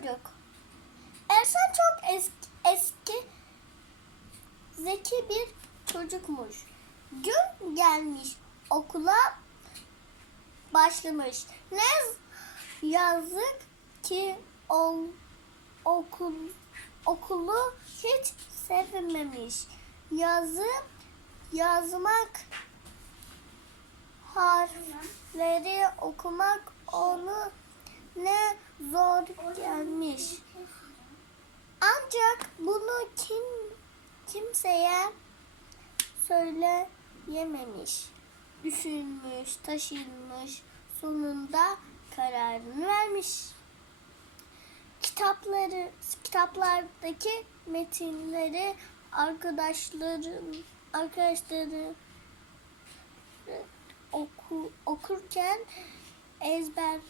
çocuk. Ersan çok eski, eski zeki bir çocukmuş. Gün gelmiş okula başlamış. Ne yazık ki ol, okul okulu hiç sevmemiş. Yazı yazmak harfleri okumak onu gelmiş. Ancak bunu kim kimseye söyleyememiş. Düşünmüş, taşınmış, sonunda kararını vermiş. Kitapları, kitaplardaki metinleri arkadaşların arkadaşları oku, okurken ezberleyecek